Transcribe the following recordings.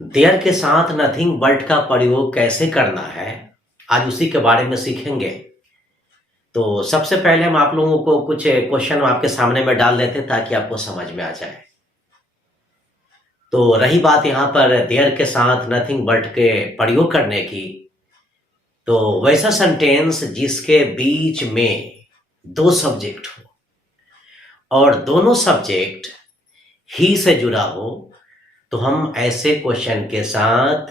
There के साथ nothing but का प्रयोग कैसे करना है, आज उसी के बारे में सीखेंगे। तो सबसे पहले हम आप लोगों को कुछ क्वेश्चन आपके सामने में डाल देते हैं ताकि आपको समझ में आ जाए। तो रही बात यहाँ पर देयर के साथ नथिंग बट के प्रयोग करने की, तो वैसा सेंटेंस जिसके बीच में दो सब्जेक्ट हो और दोनों सब्जेक्ट ही से जुड़ा हो, तो हम ऐसे क्वेश्चन के साथ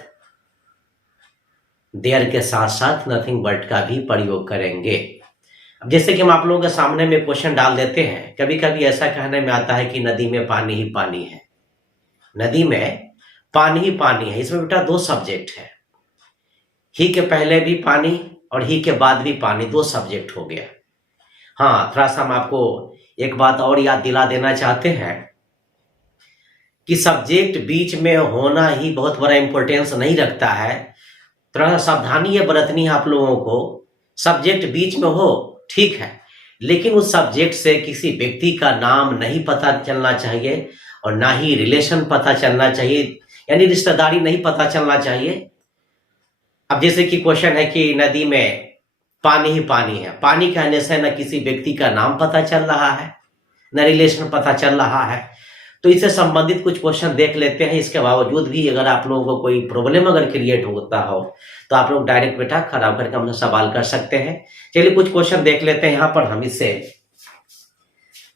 देयर के साथ साथ नथिंग बट का भी प्रयोग करेंगे। अब जैसे कि हम आप लोगों के सामने में क्वेश्चन डाल देते हैं, कभी कभी ऐसा कहने में आता है कि नदी में पानी ही पानी है, नदी में पानी ही पानी है। इसमें बेटा दो सब्जेक्ट है, ही के पहले भी पानी और ही के बाद भी पानी, दो सब्जेक्ट हो गया। हाँ, थोड़ा सा हम आपको एक बात और याद दिला देना चाहते हैं कि सब्जेक्ट बीच में होना ही बहुत बड़ा इंपॉर्टेंस नहीं रखता है। थोड़ा सावधानी ये बरतनी है आप लोगों को। सब्जेक्ट बीच में हो ठीक है, लेकिन उस सब्जेक्ट से किसी व्यक्ति का नाम नहीं पता चलना चाहिए और ना ही रिलेशन पता चलना चाहिए, यानी रिश्तेदारी नहीं पता चलना चाहिए। अब जैसे कि क्वेश्चन है कि नदी में पानी ही पानी है, पानी कहने से न किसी व्यक्ति का नाम पता चल रहा है, न रिलेशन पता चल रहा है। तो इससे संबंधित कुछ क्वेश्चन देख लेते हैं। इसके बावजूद भी अगर आप लोगों को कोई प्रॉब्लम अगर क्रिएट होता हो तो आप लोग डायरेक्ट बेटा खड़ा होकर हमसे सवाल कर सकते हैं। चलिए कुछ क्वेश्चन देख लेते हैं यहाँ पर हम इससे।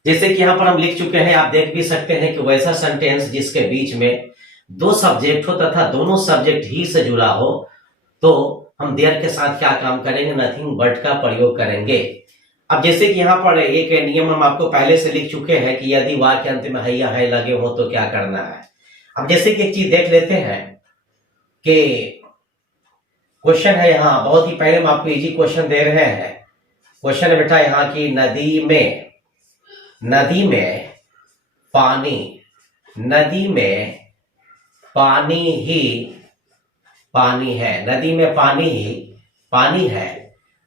जैसे कि यहाँ पर हम लिख चुके हैं, आप देख भी सकते हैं कि वैसा सेंटेंस जिसके बीच में दो सब्जेक्ट हो तथा दोनों सब्जेक्ट ही से जुड़ा हो, तो हम देयर के साथ क्या काम करेंगे, नथिंग बट का प्रयोग करेंगे। अब जैसे कि यहाँ पर एक नियम हम आपको पहले से लिख चुके हैं कि यदि वाक्य अंत में है या है लगे हो तो क्या करना है। अब जैसे कि एक चीज देख लेते हैं कि क्वेश्चन है यहाँ, बहुत ही पहले हम आपको इजी क्वेश्चन दे रहे हैं। क्वेश्चन है बेटा यहाँ की नदी में पानी, नदी में पानी ही पानी है, नदी में पानी ही पानी है।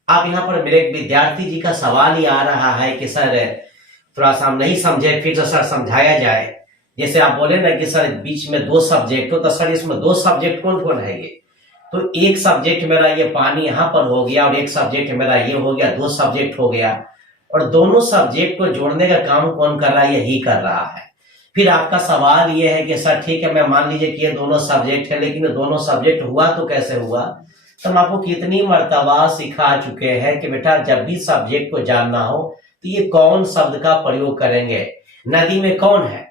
अब यहाँ पर मेरे विद्यार्थी जी का सवाल ही आ रहा है कि सर थोड़ा सा हम नहीं समझे, फिर से सर समझाया जाए। जैसे आप बोले ना कि सर बीच में दो सब्जेक्ट हो, तो सर इसमें दो सब्जेक्ट कौन कौन है ये? तो एक सब्जेक्ट मेरा ये पानी यहाँ पर हो गया और एक सब्जेक्ट मेरा ये हो गया, दो सब्जेक्ट हो गया। और दोनों सब्जेक्ट को जोड़ने का काम कौन कर रहा है? यही कर रहा है। फिर आपका सवाल ये है कि सर ठीक है, मैं मान लीजिए कि ये दोनों सब्जेक्ट है, लेकिन दोनों सब्जेक्ट हुआ तो कैसे हुआ? तो हम आपको कितनी मर्तबा सिखा चुके हैं कि बेटा जब भी सब्जेक्ट को जानना हो तो ये कौन शब्द का प्रयोग करेंगे। नदी में कौन है?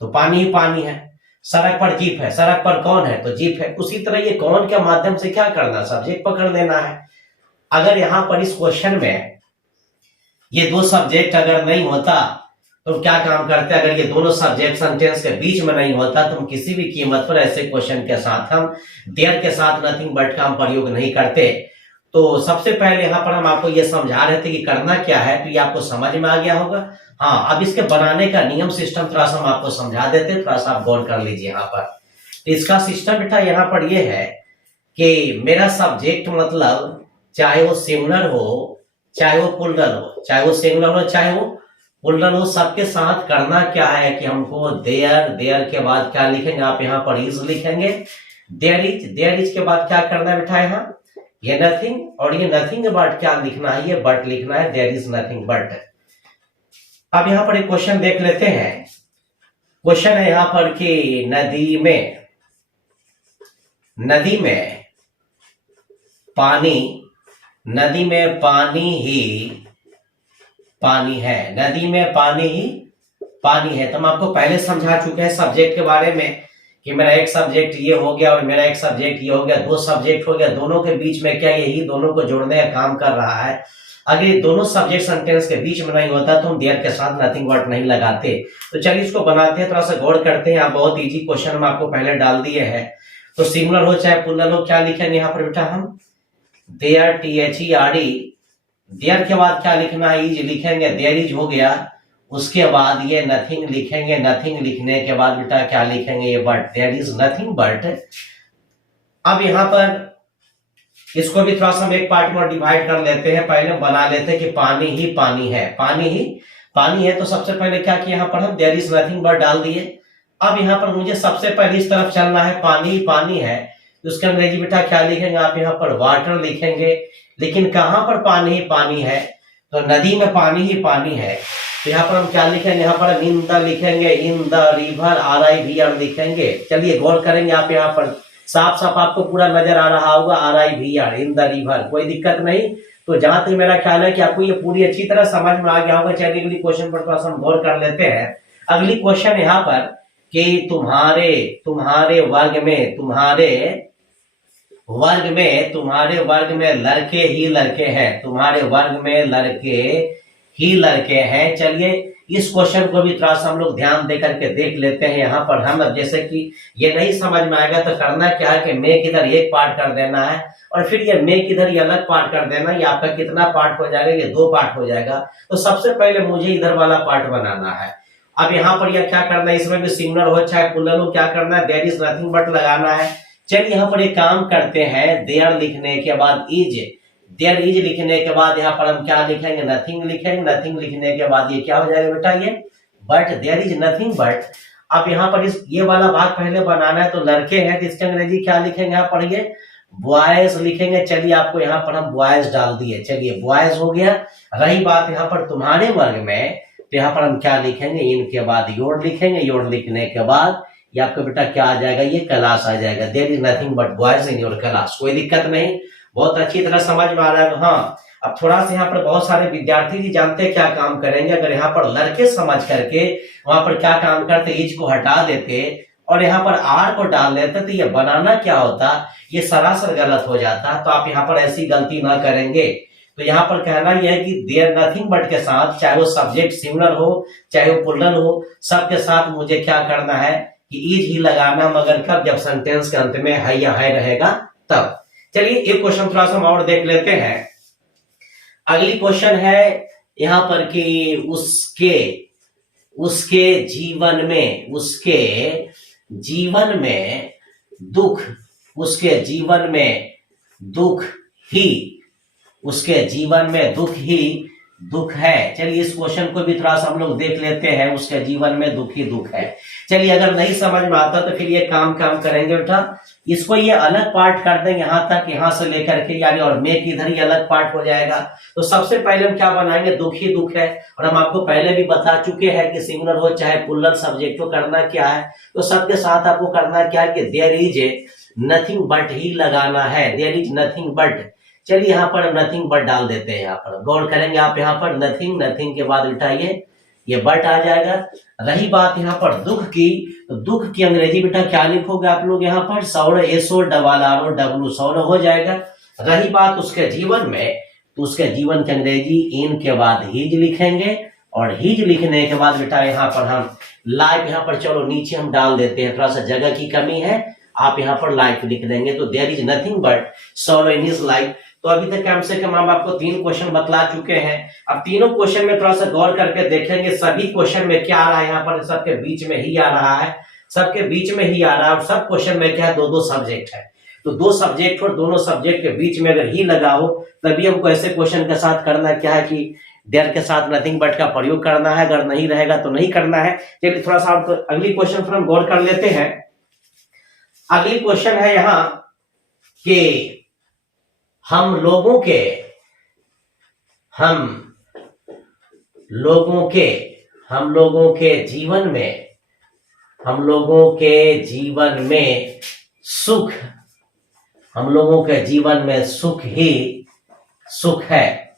तो पानी ही पानी है। सड़क पर जीप है, सड़क पर कौन है? तो जीप है। उसी तरह ये कौन के माध्यम से क्या करना, सब्जेक्ट पकड़ लेना है। अगर यहाँ पर इस क्वेश्चन में ये दो सब्जेक्ट अगर नहीं होता तो क्या काम करते? अगर ये दोनों सब्जेक्ट सेंटेंस के बीच में नहीं होता तो हम किसी भी कीमत पर ऐसे क्वेश्चन के साथ हम देयर के साथ नथिंग बट का हम प्रयोग नहीं करते। तो सबसे पहले यहाँ पर हम आपको ये समझा रहे थे कि करना क्या है, तो ये आपको समझ में आ गया होगा। हाँ, अब इसके बनाने का नियम सिस्टम थोड़ा सा हम आपको समझा देते हैं, थोड़ा सा आप गौर कर लीजिए। यहाँ पर तो इसका सिस्टम बेटा यहाँ पर ये है कि मेरा सब्जेक्ट मतलब चाहे वो सिंगुलर हो चाहे वो प्लूरल हो, चाहे वो सिंगुलर हो चाहे वो प्लूरल हो, सबके साथ करना क्या है कि हमको देयर, देयर के बाद क्या लिखेंगे आप यहाँ पर इज लिखेंगे, देयर इज, देयर इज के बाद क्या करना है बेटा यहाँ ये नथिंग, और ये नथिंग के बाद क्या लिखना है? ये बट लिखना है, देयर इज नथिंग बट। अब यहाँ पर एक क्वेश्चन देख लेते हैं। क्वेश्चन है यहाँ पर कि नदी में पानी, नदी में पानी ही पानी है, नदी में पानी ही पानी है। तो हम आपको पहले समझा चुके हैं सब्जेक्ट के बारे में कि मेरा एक सब्जेक्ट ये हो गया और मेरा एक सब्जेक्ट ये हो गया, दो सब्जेक्ट हो गया, दोनों के बीच में क्या यही दोनों को जोड़ने का काम कर रहा है। अगर ये दोनों सब्जेक्ट सेंटेंस के बीच में नहीं होता तो हम देयर के साथ नथिंग बट नहीं लगाते। तो चलिए इसको बनाते हैं, थोड़ा सा गौर करते हैं। आप बहुत इजी क्वेश्चन हम आपको पहले डाल दिए हैं। तो सिंगुलर हो चाहे प्लूरल हो, क्या लिखेंगे यहाँ पर बेटा हम देयर, THERE। देयर के बाद क्या लिखना है? इज लिखेंगे, देयर इज हो गया। उसके बाद ये नथिंग लिखेंगे, नथिंग लिखने के बाद बेटा क्या लिखेंगे? ये but, there is nothing but. अब यहाँ पर इसको भी थोड़ा सा हम एक पार्ट में डिवाइड कर लेते हैं। पहले हम बना लेते हैं कि पानी ही पानी है, पानी ही पानी है। तो सबसे पहले क्या किया यहाँ पर हम देयर इज नथिंग बट डाल दिए। अब यहाँ पर मुझे सबसे पहले इस तरफ चलना है, पानी पानी है तो उसका अंग्रेजी बेटा क्या लिखेंगे आप यहाँ पर वाटर लिखेंगे। लेकिन कहाँ पर पानी ही पानी है, तो नदी में पानी ही पानी है, तो यहाँ पर हम क्या लिखेंगे, यहाँ पर इन द लिखेंगे, इन द रिवर, RIVR लिखेंगे। चलिए गौर करेंगे आप यहाँ पर, साफ साफ आपको पूरा नजर आ रहा होगा RIVR, इन द रिवर, कोई दिक्कत नहीं। तो जहां तक मेरा ख्याल है कि आपको ये पूरी अच्छी तरह समझ में आ गया होगा। चलिए अगली क्वेश्चन पर थोड़ा सा हम गौर कर लेते हैं। अगली क्वेश्चन यहाँ पर कि तुम्हारे वर्ग में लड़के ही लड़के हैं, तुम्हारे वर्ग में लड़के ही लड़के हैं। चलिए इस क्वेश्चन को भी थोड़ा सा हम लोग ध्यान दे करके देख लेते हैं। यहाँ पर हम जैसे कि ये नहीं समझ में आएगा तो करना क्या है कि मेक इधर एक पार्ट कर देना है और फिर ये मेक इधर ये अलग पार्ट कर देना। ये आपका कितना पार्ट हो जाएगा, ये 2 पार्ट हो जाएगा। तो सबसे पहले मुझे इधर वाला पार्ट बनाना है। अब यहाँ पर यह क्या करना है, इसमें भी सिंगुलर हो चाहे प्लूरल हो, क्या करना है, देयर इज नथिंग बट लगाना है। चलिए यहाँ पर एक काम करते हैं, देयर लिखने के बाद इज, देयर इज लिखने के बाद यहाँ पर हम क्या लिखेंगे, नथिंग लिखेंगे। नथिंग लिखने के बाद ये क्या हो जाएगा बेटा, ये but, there is nothing but. अब यहाँ पर इस ये वाला भाग पहले बनाना है, तो लड़के हैं तो इसके अंग्रेजी क्या लिखेंगे, यहाँ पर ये बॉयज लिखेंगे। चलिए आपको यहाँ पर हम बॉयज डाल दिए, चलिए बॉयज हो गया। रही बात यहाँ पर तुम्हारे वर्ग में, तो यहाँ पर हम क्या लिखेंगे, इनके बाद योर लिखेंगे। योर लिखने के बाद ये आपका बेटा क्या आ जाएगा, ये क्लास आ जाएगा। There is nothing but boys in your class. कोई दिक्कत नहीं, बहुत अच्छी तरह समझ में आ रहा है। तो हाँ, अब थोड़ा सा यहाँ पर बहुत सारे विद्यार्थी जी जानते हैं क्या काम करेंगे। अगर यहाँ पर लड़के समझ करके वहां पर क्या काम करते, इज को हटा देते और यहाँ पर आर को डाल देते, तो ये बनाना क्या होता, ये सरासर गलत हो जाता। तो आप यहाँ पर ऐसी गलती ना करेंगे। तो यहाँ पर कहना यह है कि देयर नथिंग बट के साथ, चाहे वो सब्जेक्ट सिंगुलर हो चाहे वो प्लूरल हो, सबके साथ मुझे क्या करना है कि इज ही लगाना, मगर कब, जब सेंटेंस के अंत में है या है रहेगा तब। चलिए एक क्वेश्चन थोड़ा सा हम और देख लेते हैं। अगली क्वेश्चन है यहाँ पर कि उसके जीवन में दुख, उसके जीवन में दुख ही दुख है। चलिए इस क्वेश्चन को भी थोड़ा सा हम लोग देख लेते हैं। उसके जीवन में दुख ही दुख है। चलिए अगर नहीं समझ में आता तो फिर ये काम करेंगे बेटा, इसको ये अलग पार्ट कर देंगे यहाँ तक, यहाँ से लेकर के, यानी और मेक इधर ही अलग पार्ट हो जाएगा। तो सबसे पहले हम क्या बनाएंगे, दुख ही दुख है। और हम आपको पहले भी बता चुके हैं कि सिंगुलर हो चाहे प्लूरल, सब्जेक्ट को करना क्या है, तो सबके साथ आपको करना क्या है कि देयर इज नथिंग बट ही लगाना है। There is nothing but. चलिए यहाँ पर नथिंग बट डाल देते हैं। यहाँ पर गौर करेंगे आप, यहाँ पर नथिंग के बाद उठाइए ये बट आ जाएगा। रही बात यहाँ पर दुख की, तो दुख की अंग्रेजी बेटा क्या लिखोगे आप लोग, यहाँ पर सौर, SO डबल RO W, सौर हो जाएगा। रही बात उसके जीवन में, तो उसके जीवन की अंग्रेजी इन के बाद हिज लिखेंगे। और हिज लिखने के बाद बेटा यहाँ पर हम लाइफ, यहाँ पर चलो नीचे हम डाल देते हैं, थोड़ा सा जगह की कमी है, आप यहाँ पर लाइफ लिख देंगे। तो देयर इज नथिंग बट सौर इन हिज लाइफ। तो अभी तक कम से कम हम आपको 3 क्वेश्चन बतला चुके हैं। अब तीनों क्वेश्चन में थोड़ा सा गौर करके देखेंगे सभी क्वेश्चन में क्या आ रहा है। यहाँ पर सबके बीच में ही आ रहा है, सबके बीच में ही आ रहा है। और सब क्वेश्चन में क्या है, 2-2 सब्जेक्ट है। तो 2 सब्जेक्ट और दोनों सब्जेक्ट के बीच में अगर ही लगा हो, तभी हमको ऐसे क्वेश्चन के साथ करना क्या है कि देयर के साथ नथिंग बट का प्रयोग करना है। अगर नहीं रहेगा तो नहीं करना है। चलिए थोड़ा सा अगली क्वेश्चन पर हम गौर कर लेते हैं। अगली क्वेश्चन है यहाँ कि हम लोगों के जीवन में सुख, हम लोगों के जीवन में सुख ही सुख है।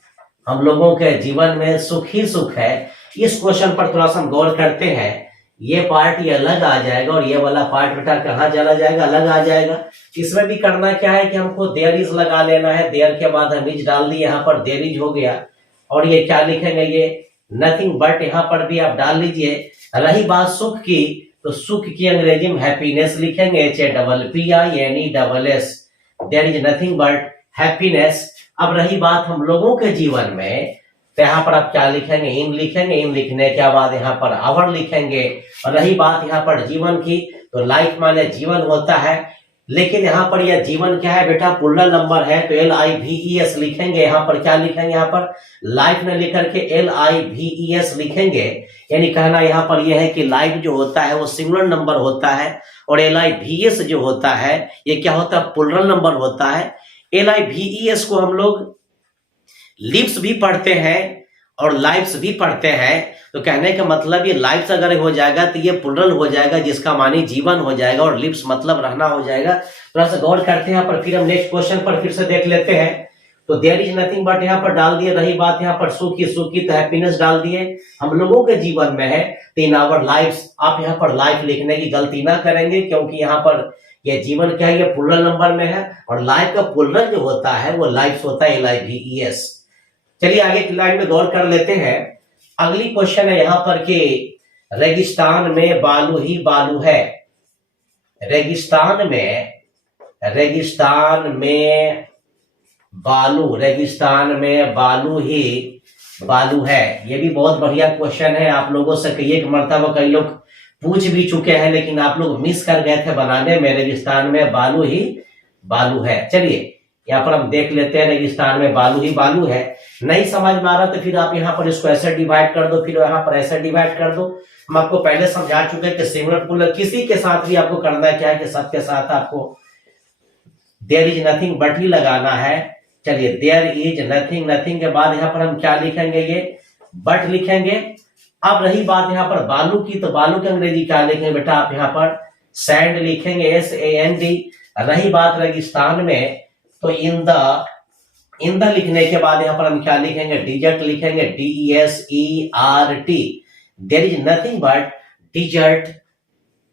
हम लोगों के जीवन में सुख ही सुख है। इस क्वेश्चन पर थोड़ा सा हम गौर करते हैं। ये पार्ट ये अलग आ जाएगा और ये वाला पार्ट बेटा कहाँ चला जाएगा, अलग आ जाएगा। इसमें भी करना क्या है कि हमको देयर इज लगा लेना है। देयर के बाद हम इज डाल दिए, यहाँ पर देयर इज हो गया। और ये क्या लिखेंगे, ये नथिंग बट यहाँ पर भी आप डाल लीजिए। रही बात सुख की, तो सुख की अंग्रेजी में हैप्पीनेस लिखेंगे, HAPPINESS। There is nothing but happiness. अब रही बात हम लोगों के जीवन में, तो यहाँ पर आप क्या लिखेंगे, इन लिखेंगे। इन लिखने के बाद यहाँ पर आवर लिखेंगे। और रही बात यहाँ पर जीवन की, तो लाइफ माने जीवन होता है। लेकिन यहाँ पर यह जीवन क्या है बेटा, प्लूरल नंबर है, तो LIVES लिखेंगे। यहाँ पर क्या लिखेंगे, यहाँ पर लाइफ में लेकर के LIVES लिखेंगे। यानी कहना यहाँ पर यह है कि लाइफ जो होता है वो सिंगुलर नंबर होता है और LIVS जो होता है ये क्या होता है, प्लुरल नंबर होता है। LIVES को हम लोग लिव्स भी पढ़ते हैं और लाइफ्स भी पढ़ते हैं। तो कहने का मतलब ये लाइफ्स अगर हो जाएगा तो ये प्लुरल हो जाएगा, जिसका मानी जीवन हो जाएगा, और लिव्स मतलब रहना हो जाएगा। थोड़ा सा गौर करते हैं यहाँ पर, फिर हम नेक्स्ट क्वेश्चन पर फिर से देख लेते हैं। तो देयर इज नथिंग बट यहाँ पर डाल दिए। रही बात यहाँ पर सुखी सुखी, तो हैप्पीनेस डाल दिए। हम लोगों के जीवन में है तो इन आवर लाइफ्स, आप यहाँ पर लाइफ लिखने की गलती ना करेंगे, क्योंकि यहाँ पर यह जीवन क्या है, ये प्लुरल नंबर में है और लाइफ का प्लुरल जो होता है वो लाइफ्स होता है, LIVES। चलिए आगे की लाइन में गौर कर लेते हैं। अगली क्वेश्चन है यहाँ पर कि रेगिस्तान में बालू ही बालू है। रेगिस्तान में बालू ही बालू है। ये भी बहुत बढ़िया क्वेश्चन है। आप लोगों से कई मरतबा कई लोग पूछ भी चुके हैं, लेकिन आप लोग मिस कर गए थे बनाने में। रेगिस्तान में बालू ही बालू है। चलिए यहाँ पर हम देख लेते हैं, रेगिस्तान में बालू ही बालू है। नहीं समझ में आ रहा तो फिर आप यहाँ पर इसको ऐसे डिवाइड कर दो, फिर यहाँ पर ऐसे डिवाइड कर दो। हम आपको पहले समझा चुके हैं कि सिंगुलर प्लुरल किसी के साथ भी आपको करना क्या है कि सबके साथ आपको देयर इज नथिंग बट ही लगाना है। चलिए देयर इज नथिंग, नथिंग के बाद यहाँ पर हम क्या लिखेंगे, ये बट लिखेंगे। अब रही बात यहाँ पर बालू की, तो बालू के अंग्रेजी क्या लिखेंगे बेटा, आप यहाँ पर सैंड लिखेंगे, SAND। रही बात रेगिस्तान में, तो इन द लिखने के बाद यहाँ पर हम क्या लिखेंगे, डिजर्ट लिखेंगे, DESERT। There is nothing but desert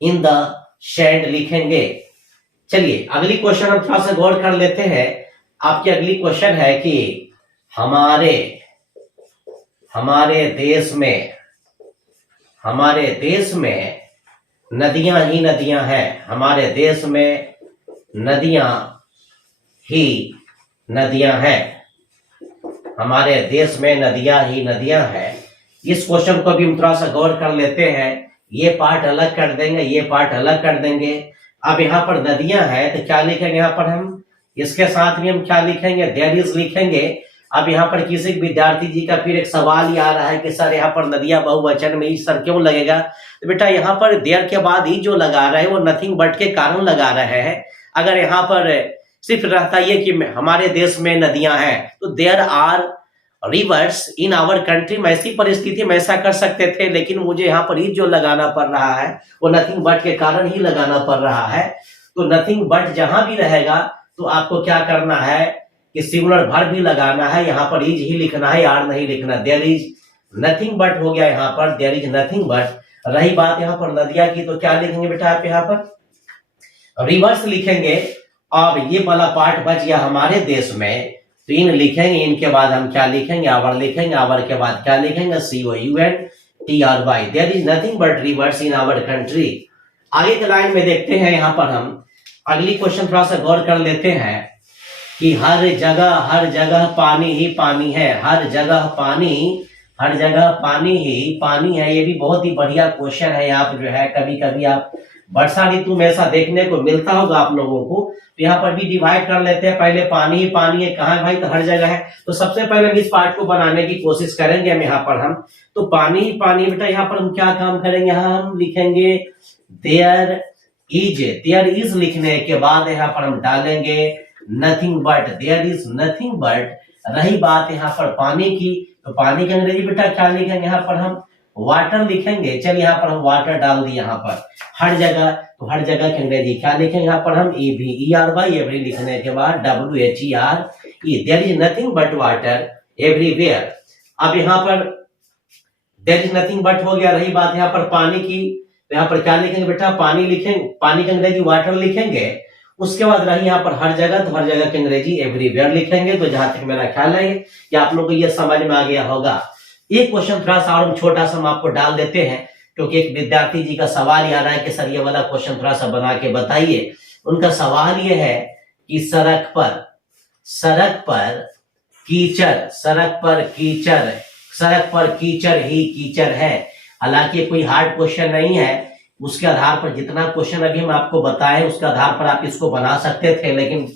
in the sand लिखेंगे। चलिए अगली क्वेश्चन हम थोड़ा सा गौर कर लेते हैं। आपकी अगली क्वेश्चन है कि हमारे देश में नदियां ही नदियां हैं। हमारे देश में नदियां ही नदियां हैं। हमारे देश में नदियां ही नदियां हैं। इस क्वेश्चन को भी हम थोड़ा सा गौर कर लेते हैं। ये पार्ट अलग कर देंगे, ये पार्ट अलग कर देंगे। अब यहाँ पर नदियां हैं तो क्या लिखेंगे यहाँ पर हम, इसके साथ में हम क्या लिखेंगे, देयर इज लिखेंगे। अब यहाँ पर किसी विद्यार्थी जी का फिर एक सवाल ही आ रहा है कि सर यहाँ पर नदियां बहुवचन में ही सर क्यों लगेगा। तो बेटा यहाँ पर देयर के बाद ही जो लगा रहे हैं वो नथिंग बट के कारण लगा रहे हैं। अगर यहाँ पर सिर्फ रहता ये कि हमारे देश में नदियां हैं तो there are rivers in our country, में ऐसी परिस्थिति में ऐसा कर सकते थे, लेकिन मुझे यहाँ पर ही जो लगाना पड़ रहा है वो नथिंग बट के कारण ही लगाना पड़ रहा है। तो नथिंग बट जहां भी रहेगा तो आपको क्या करना है कि सिंगुलर वर्ब भी लगाना है। यहाँ पर इज ही लिखना है, आर नहीं लिखना। देयर इज नथिंग बट हो गया यहाँ पर, देयर इज नथिंग बट। रही बात यहाँ पर नदिया की, तो क्या लिखेंगे बेटा आप यहाँ पर रिवर्स लिखेंगे। अब ये वाला पार्ट बच गया हमारे देश में, तो इन लिखेंगे, इनके बाद हम क्या लिखेंगे, आवर लिखेंगे। आवर के बाद क्या लिखेंगे, COUNTRY। There is nothing but rivers in our country. आगे के लाइन में देखते हैं, यहाँ पर हम अगली क्वेश्चन थोड़ा सा गौर कर लेते हैं कि हर जगह पानी ही पानी है। हर जगह पानी ही पानी है। ये भी बहुत ही बढ़िया क्वेश्चन है। आप जो है कभी कभी आप वर्षा ऋतु में ऐसा देखने को मिलता होगा आप लोगों को। तो यहाँ पर भी डिवाइड कर लेते हैं, पहले पानी ही पानी है। कहाँ है भाई, तो हर जगह है। तो सबसे पहले हम इस पार्ट को बनाने की कोशिश करेंगे। हम यहाँ पर तो पानी ही पानी बेटा, यहाँ पर हम क्या काम करेंगे, यहाँ हम लिखेंगे देयर इज लिखने के बाद यहाँ पर हम डालेंगे nothing but, there is nothing but. रही बात यहाँ पर पानी की, तो पानी के अंग्रेजी बेटा क्या लिखेंगे, यहाँ पर हम वाटर लिखेंगे। चलिए यहाँ पर हम वाटर डाल दिए। यहाँ पर हर जगह, तो हर जगह के अंग्रेजी क्या लिखेंगे, यहाँ पर हम EVERY एवरी लिखने के बाद WHERE। There is nothing but water everywhere. अब यहाँ पर देयर इज नथिंग बट हो गया। रही बात यहाँ पर पानी की, तो यहाँ पर क्या लिखेंगे बेटा, पानी लिखेंगे, पानी के अंग्रेजी वाटर लिखेंगे। उसके बाद रही यहाँ पर हर जगह, तो हर जगह के अंग्रेजी एवरीवेयर लिखेंगे। तो जहां तक मेरा ख्याल है कि आप लोगों को ये समझ में आ गया होगा। एक क्वेश्चन थोड़ा सा और छोटा सा हम आपको डाल देते हैं, क्योंकि एक विद्यार्थी जी का सवाल आ रहा है कि सर ये वाला क्वेश्चन थोड़ा सा बना के बताइए। उनका सवाल ये है कि सड़क पर कीचड़ ही कीचड़ है। हालांकि कोई हार्ड क्वेश्चन नहीं है, उसके आधार पर जितना क्वेश्चन अभी हम आपको बताए उसके आधार पर आप इसको बना सकते थे, लेकिन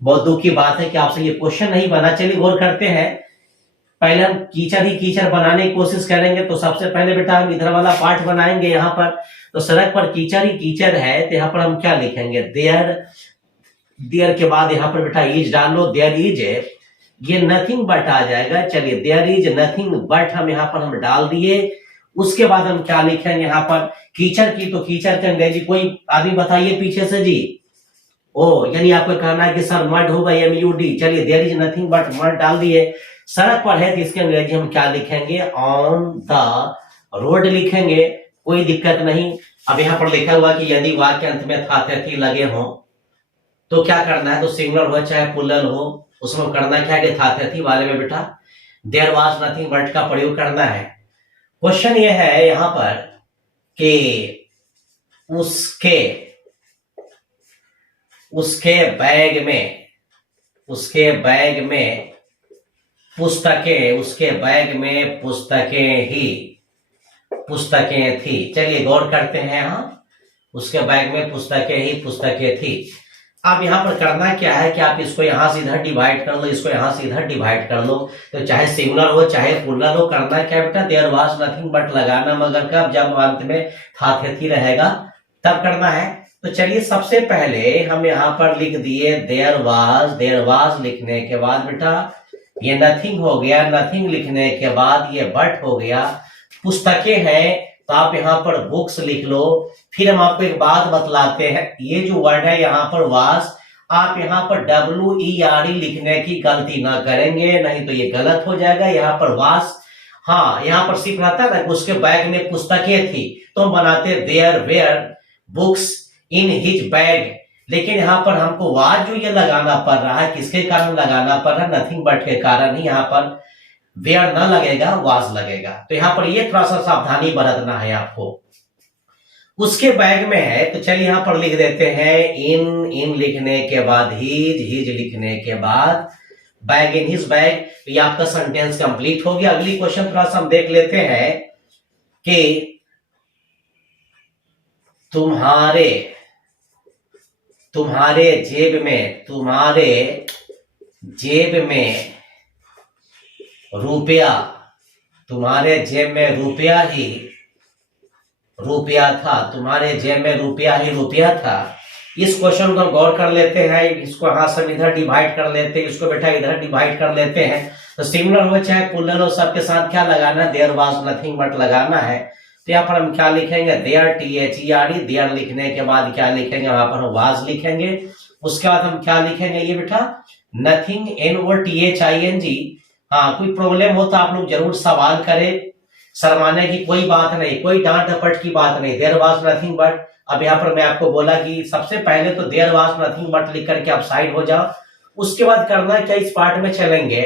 बहुत दुख की बात है कि आपसे ये क्वेश्चन नहीं बना। चलिए गौर करते हैं। पहले हम कीचड़ ही कीचड़ बनाने की कोशिश करेंगे। तो सबसे पहले बेटा हम इधर वाला पार्ट बनाएंगे। यहाँ पर तो सड़क पर कीचड़ ही कीचड़ है, तो यहाँ पर हम क्या लिखेंगे, देयर। देयर के बाद यहाँ पर बेटा इज डाल लो, देयर इज ये नथिंग बट आ जाएगा। चलिए देयर इज नथिंग बट हम यहाँ पर हम डाल दिए। उसके बाद हम क्या लिखेंगे यहाँ पर कीचड़ की, तो कीचड़ के अंग्रेजी कोई आदमी बताइए पीछे से जी। ओ यानी आपको कहना है कि सर मड होगा, MUD। चलिए there is nothing but mud डाल दिए। सड़क पर है तो इसके अंग्रेजी हम क्या लिखेंगे, ऑन द रोड लिखेंगे, कोई दिक्कत नहीं। अब यहाँ पर लिखा हुआ कि यदि वाक्य अंत में था थी लगे हो तो क्या करना है, तो सिंगुलर हो चाहे प्लूरल हो, उसमें करना क्या है कि था थी वाले में बेटा देयर वाज नथिंग बट का प्रयोग करना है। क्वेश्चन ये है यहाँ पर कि उसके बैग में पुस्तकें, उसके बैग में पुस्तकें थी। चलिए गौर करते हैं। यहाँ उसके बैग में पुस्तकें थी। अब यहाँ पर करना क्या है कि आप इसको यहां से इधर डिवाइड कर लो, इसको यहां से इधर डिवाइड कर लो। तो चाहे सिंगुलर हो चाहे प्लूरल हो, करना क्या बेटा देयर वाज नथिंग बट लगाना, मगर कब, जब अंत में था थी रहेगा तब करना है। तो चलिए सबसे पहले हम यहाँ पर लिख दिए देयर वाज लिखने के बाद बेटा ये नथिंग हो गया, नथिंग लिखने के बाद ये बट हो गया। पुस्तकें हैं तो आप यहाँ पर बुक्स लिख लो। फिर हम आपको एक बात बतलाते हैं, ये जो वर्ड है यहाँ पर वाज, आप यहाँ पर WERE लिखने की गलती ना करेंगे, नहीं तो ये गलत हो जाएगा। यहाँ पर वाज, हाँ यहाँ पर सिर्फ रहता है ना उसके बैग में पुस्तकें थी, तो हम बनाते there were books in his bag. लेकिन यहाँ पर हमको वाज जो ये लगाना पड़ रहा है, किसके कारण लगाना पड़ रहा है, नथिंग बट के कारण ही। यहाँ पर वेयर न लगेगा, वाज लगेगा। तो यहाँ पर ये थोड़ा सा सावधानी बरतना है आपको। उसके बैग में है तो चलिए यहाँ पर लिख देते हैं इन लिखने के बाद हिज लिखने के बाद बैग, इन हिज बैग। तो ये आपका सेंटेंस कंप्लीट हो गया। अगली क्वेश्चन थोड़ा सा हम देख लेते हैं कि तुम्हारे जेब में रुपया, तुम्हारे जेब में रुपया था, तुम्हारे जेब में रुपया था। इस क्वेश्चन को गौर कर लेते हैं। इसको यहां से इधर डिवाइड कर लेते हैं, इसको बेटा इधर डिवाइड कर लेते हैं। तो सिंगुलर हो चाहे प्लूरल हो, सबके साथ क्या लगाना, देयर वाज नथिंग बट लगाना है। तो यहाँ पर हम क्या लिखेंगे, देयर THERE, देयर लिखने के बाद क्या लिखेंगे, वहां पर हम वाज लिखेंगे। उसके बाद हम क्या लिखेंगे, ये बेटा नथिंग NOTHING। हाँ कोई प्रॉब्लम हो तो आप लोग जरूर सवाल करें, शर्माने की कोई बात नहीं, कोई डांट डपट की बात नहीं। देयर वाज नथिंग बट, अब यहाँ पर मैं आपको बोला कि सबसे पहले तो देयर वाज नथिंग बट लिख करके आप साइड हो जाओ। उसके बाद करना क्या, इस पार्ट में चलेंगे।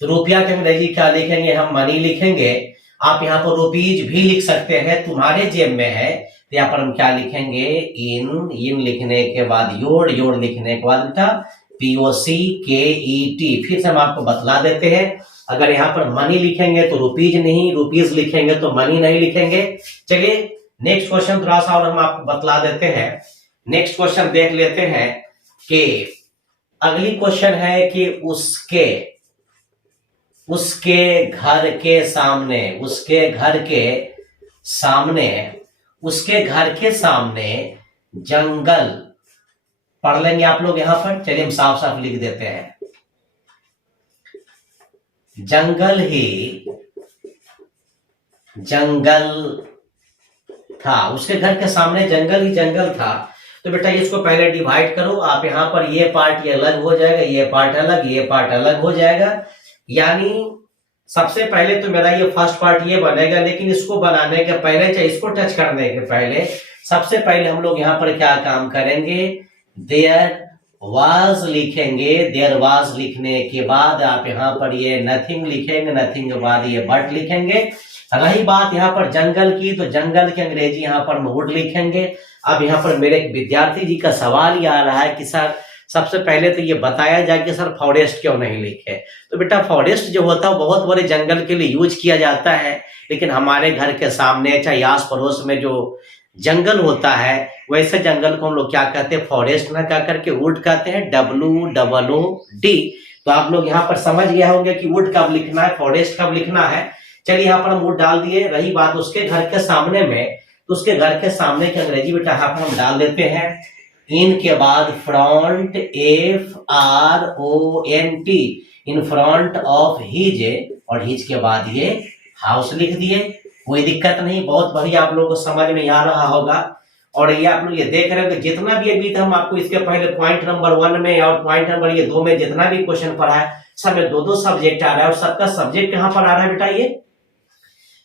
तो रुपया के अंग्रेजी क्या लिखेंगे, हम मनी लिखेंगे। आप यहाँ पर रुपीज भी लिख सकते हैं, तुम्हारे जेब में है तो यहाँ पर हम क्या लिखेंगे, इन लिखने के बाद योड़ लिखने के बाद बेटा POCKET। फिर से हम आपको बतला देते हैं, अगर यहाँ पर मनी लिखेंगे तो रुपीज नहीं, रुपीज लिखेंगे तो मनी नहीं लिखेंगे। चलिए नेक्स्ट क्वेश्चन थोड़ा सा और हम आपको बतला देते हैं। नेक्स्ट क्वेश्चन देख लेते हैं कि अगली क्वेश्चन है कि उसके घर के सामने जंगल, पढ़ लेंगे आप लोग यहाँ पर। चलिए हम साफ साफ लिख देते हैं, जंगल था, उसके घर के सामने जंगल ही जंगल था। तो बेटा इसको पहले डिवाइड करो। आप यहाँ पर ये पार्ट ये अलग हो जाएगा, ये पार्ट अलग, ये पार्ट अलग हो जाएगा। यानी सबसे पहले तो मेरा ये फर्स्ट पार्ट ये बनेगा, लेकिन इसको बनाने के पहले चाहे इसको टच करने के पहले सबसे पहले हम लोग यहाँ पर क्या काम करेंगे, देयर वाज लिखेंगे। देयर वाज लिखने के बाद आप यहाँ पर ये नथिंग लिखेंगे, नथिंग के बाद ये बट लिखेंगे। रही बात यहाँ पर जंगल की, तो जंगल के अंग्रेजी यहाँ पर वुड लिखेंगे। अब यहाँ पर मेरे एक विद्यार्थी जी का सवाल ये आ रहा है कि सर सबसे पहले तो ये बताया जाए कि सर फॉरेस्ट क्यों नहीं लिखे। तो बेटा फॉरेस्ट जो होता है बहुत बड़े जंगल के लिए यूज किया जाता है, लेकिन हमारे घर के सामने चाहे आस पड़ोस में जो जंगल होता है वैसे जंगल को हम लोग क्या कहते हैं, फॉरेस्ट ना कह करके वुड कहते हैं, WOOD। तो आप लोग यहाँ पर समझ गए होंगे कि वुड कब लिखना है, फॉरेस्ट कब लिखना है। चलिए यहाँ पर हम वुड डाल दिए। रही बात उसके घर के सामने में, तो उसके घर के सामने की अंग्रेजी बेटा यहाँ पर हम डाल देते हैं इन के बाद front, FRONT, in front of his, और हिज के बाद ये हाउस लिख दिए। कोई दिक्कत नहीं, बहुत बढ़िया, आप लोगों को समझ में आ रहा होगा। और ये आप लोग ये देख रहे हो कि जितना भी अभी हम आपको इसके पहले पॉइंट नंबर 1 में और पॉइंट नंबर ये 2 में जितना भी क्वेश्चन पढ़ा है, सब में 2-2 सब्जेक्ट आ रहा है। और सबका सब्जेक्ट कहां पर आ रहा है बेटा, ये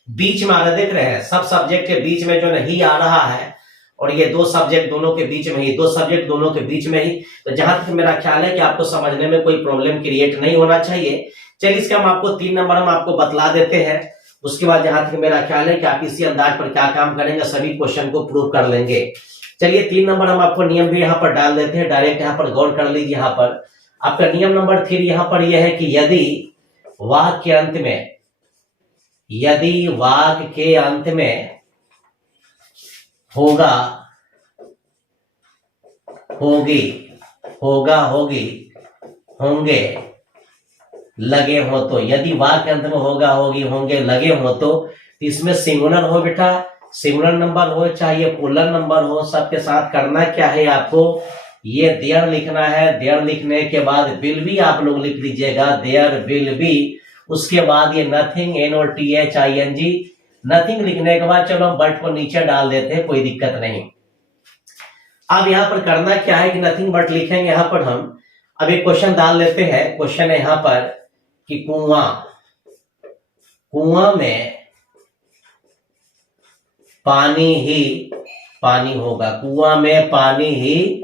बीच में आ रहा है, देख रहे हैं, सब सब्जेक्ट के बीच में जो नहीं आ रहा है। और ये 2 सब्जेक्ट दोनों के बीच में ही, 2 सब्जेक्ट दोनों के बीच में ही। तो जहां तक मेरा ख्याल है कि आपको समझने में कोई प्रॉब्लम क्रिएट नहीं होना चाहिए। चलिए इसका हम आपको 3 नंबर हम आपको बतला देते हैं। उसके बाद जहां तक मेरा ख्याल है कि आप इसी अंदाज पर क्या काम करेंगे, सभी क्वेश्चन को प्रूव कर लेंगे। चलिए 3 नंबर हम आपको नियम भी यहाँ पर डाल देते हैं, डायरेक्ट यहाँ पर गौर कर लीजिए। यहाँ पर आपका नियम नंबर 3 यहाँ पर यह है कि यदि वाक्य के अंत में, यदि वाक्य के अंत में होगा, होगी, होगा, होगी, होंगे, लगे हो, तो यदि वाक्य अंत में होगा, होगी, होंगे, लगे हो, तो इसमें सिंगुलर हो बेटा, सिंगुलर नंबर हो चाहे पुलर नंबर हो, सबके साथ करना क्या है आपको, ये देयर लिखना है। देयर लिखने के बाद विल बी आप लोग लिख लीजिएगा, देयर विल बी। उसके बाद ये नथिंग, NOTHING, नथिंग लिखने के बाद चलो हम बट को नीचे डाल देते हैं, कोई दिक्कत नहीं। अब यहाँ पर करना क्या है कि नथिंग बट लिखेंगे यहाँ पर हम। अब एक क्वेश्चन डाल लेते हैं। क्वेश्चन है यहाँ पर कि कुआं, कुआं में पानी ही पानी होगा, कुआं में पानी ही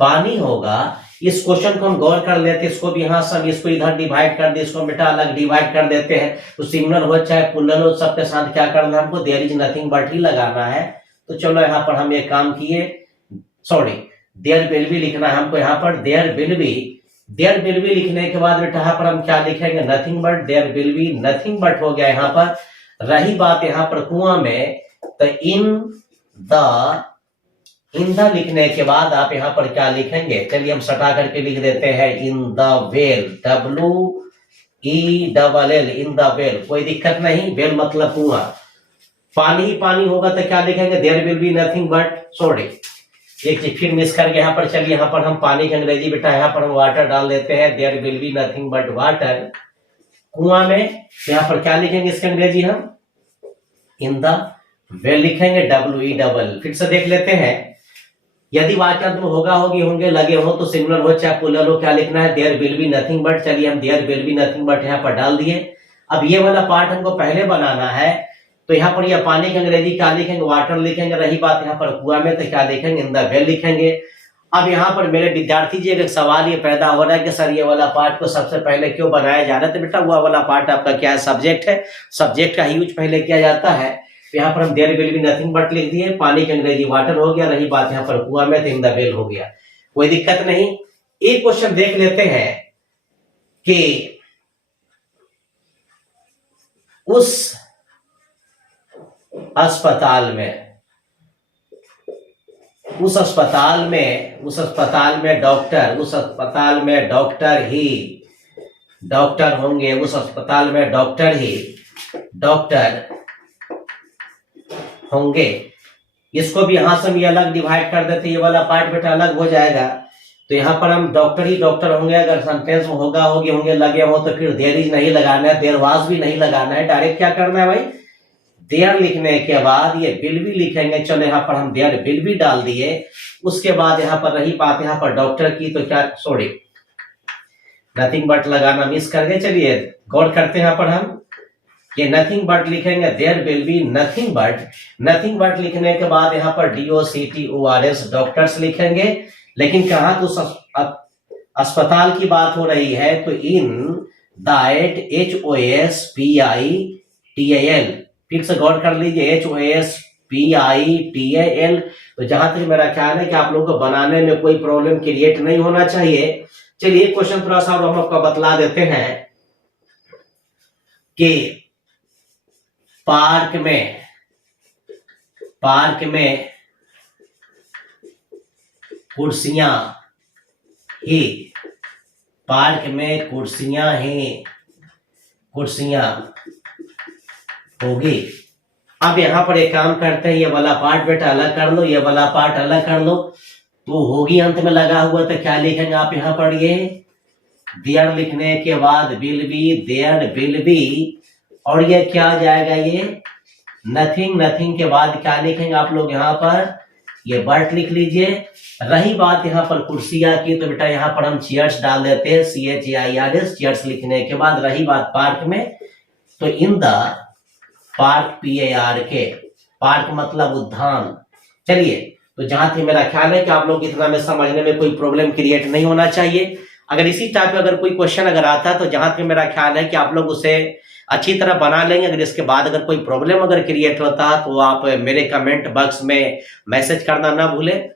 पानी होगा। इस क्वेश्चन को हम गौर कर लेते हैं। इसको भी यहां सब, इसको इधर डिवाइड कर दे, इसको बेटा अलग डिवाइड कर देते हैं। तो सिंगुलर हो चाहे पुलर हो, सबके साथ क्या करना है हमको, देयर इज नथिंग बट ही लगाना है। तो चलो यहाँ पर हम एक काम किए, सॉरी, देयर विल बी लिखना है हमको यहाँ पर, there will be. There will be लिखने के बाद बेटा यहाँ पर हम क्या लिखेंगे, nothing but, there will be nothing but हो गया यहाँ पर। रही बात यहाँ पर कुआं में, तो इन द लिखने के बाद आप यहाँ पर क्या लिखेंगे, चलिए हम सटा करके लिख देते हैं इन the well, WELL, in the well, कोई दिक्कत नहीं। वेल मतलब कुआं, पानी ही पानी होगा तो क्या लिखेंगे, there will be nothing but, sorry एक चीज फिर मिस करके यहाँ पर, चलिए यहाँ पर हम पानी की अंग्रेजी बेटा यहाँ पर हम वाटर डाल देते हैं, there will be nothing but water. कुआं में यहाँ पर क्या लिखेंगे इसकी अंग्रेजी हम, इन द वेल लिखेंगे, WELL। फिर से देख लेते हैं, यदि वाक्यांश में होगा, होगी, होंगे, लगे हो, तो सिंगुलर हो चाहे पुलर हो, क्या लिखना है, there will be nothing but. चलिए हम there will be nothing but यहाँ पर डाल दिए। अब ये वाला पार्ट हमको पहले बनाना है, तो यहाँ पर यह पानी की अंग्रेजी क्या लिखेंगे, वाटर लिखेंगे। रही बात यहाँ पर कुआं में, तो क्या लिखेंगे, इन द वेल लिखेंगे। अब यहाँ पर मेरे विद्यार्थी जी एक सवाल ये पैदा हो रहा है कि सर ये वाला पार्ट को सबसे पहले क्यों बनाया जा रहा है, तो बेटा वो वाला पार्ट आपका क्या है, सब्जेक्ट है, सब्जेक्ट का यूज पहले किया जाता है। तो यहाँ पर हम there will be nothing but लिख दिए, पानी की अंग्रेजी वाटर हो गया। रही बात यहाँ पर कुआं में, तो इन द वेल हो गया, कोई दिक्कत नहीं। एक क्वेश्चन देख लेते हैं कि उस अस्पताल में डॉक्टर ही डॉक्टर होंगे, उस अस्पताल में डॉक्टर होंगे। इसको भी यहां से हम ये अलग डिवाइड कर देते, ये वाला पार्ट बेटा अलग हो जाएगा। तो यहाँ पर हम डॉक्टर ही डॉक्टर होंगे, अगर सेंटेंस में होगा, होगी, होंगे, लगे हो, तो फिर देयर इज नहीं लगाना है, देयर वाज भी नहीं लगाना है, डायरेक्ट क्या करना है भाई, देयर लिखने के बाद ये विल बी लिखेंगे। चलो यहाँ पर हम देयर विल बी डाल दिए। उसके बाद यहाँ पर रही बात यहाँ पर डॉक्टर की, तो क्या, सॉरी नथिंग बट लगाना मिस कर गए। चलिए गौर करते हैं, यहाँ पर हम ये नथिंग बट लिखेंगे, there will be nothing but. Nothing but लिखने के बाद यहाँ पर DOCTORS डॉक्टर्स लिखेंगे। लेकिन कहा तो अस्पताल की बात हो रही है, तो इन दैट HOSPITAL, फिर से गौर कर लीजिए, HOSPITAL। तो जहां तक मेरा ख्याल है कि आप लोगों को बनाने में कोई प्रॉब्लम क्रिएट नहीं होना चाहिए। चलिए क्वेश्चन थोड़ा सा हम आपको बतला देते हैं कि पार्क में कुर्सियां ही पार्क में कुर्सियां हैं, कुर्सियां होगी। अब यहाँ पर एक काम करते हैं, ये वाला पार्ट बेटा अलग कर लो, ये वाला पार्ट अलग कर लो, तो होगी अंत में लगा हुआ, तो क्या लिखेंगे आप यहाँ पर, ये देयर लिखने के बाद will be, there will be, और ये क्या आ जाएगा, ये नथिंग, नथिंग के बाद क्या लिखेंगे आप लोग यहाँ पर, ये बट लिख लीजिए। रही बात यहाँ पर कुर्सियां की, तो बेटा यहाँ पर हम चेयर्स डाल देते हैं, CHEIRS, चेयर्स लिखने के बाद रही बात पार्क में, तो in the park, PARK, park मतलब उद्यान। चलिए, तो जहां तक मेरा ख्याल है कि आप लोग इतना में समझने में कोई प्रॉब्लम क्रिएट नहीं होना चाहिए। अगर इसी टाइप का अगर कोई क्वेश्चन अगर आता है, तो जहां तक मेरा ख्याल है कि आप लोग उसे अच्छी तरह बना लेंगे। अगर इसके बाद अगर कोई प्रॉब्लम अगर क्रिएट होता है, तो आप मेरे कमेंट बॉक्स में मैसेज करना ना भूलें।